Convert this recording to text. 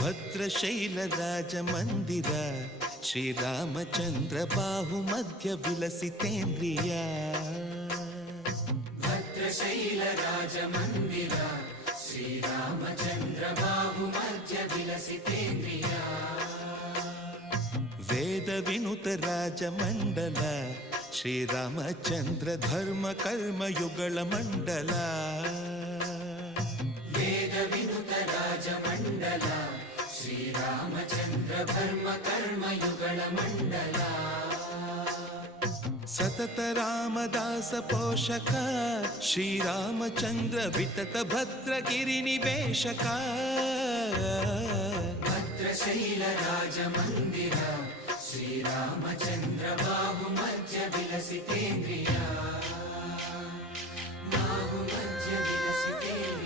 ಭದ್ರಶೈಲ ರಾಜ ಮಂದಿರ ಶ್ರೀರಾಮಚಂದ್ರ ಬಾಹು ಮಧ್ಯ ವಿಲಸಿತೇಂದ್ರಿಯ ಭದ್ರಶೈಲ ರಾಜ ಮಂದಿರ ಶ್ರೀರಾಮಚಂದ್ರ ಬಾಹು ಮಧ್ಯ ವಿಲಸಿತೇಂದ್ರಿಯ ವೇದ ವಿನುತ ರಾಜ ಮಂಡಲ ಶ್ರೀರಾಮಚಂದ್ರ ಧರ್ಮ ಕರ್ಮ ಯುಗಳ ಮಂಡಲ ವೇದ ವಿನುತ ರಾಜ ಮಂಡಲ ಶ್ರೀರಾಮಚಂದ್ರ ಧರ್ಮ ಕರ್ಮ ಯುಗಳ ಮಂಡಲ ಸತತ ರಾಮದಾಸ ಪೋಷಕ ಶ್ರೀರಾಮಚಂದ್ರ ವಿತತ ಭದ್ರಗಿರಿ ನಿವೇಶಕ ಭದ್ರಶೈಲ ರಾಜ ಮಂದಿರ ಶ್ರೀರಾಮಚಂದ್ರ ಬಾಹು ಮಧ್ಯ ವಿಲಸಿತೇಂದ್ರಿಯ ಬಾಹು ಮಧ್ಯ ವಿಲಸಿತೇಂದ್ರಿಯ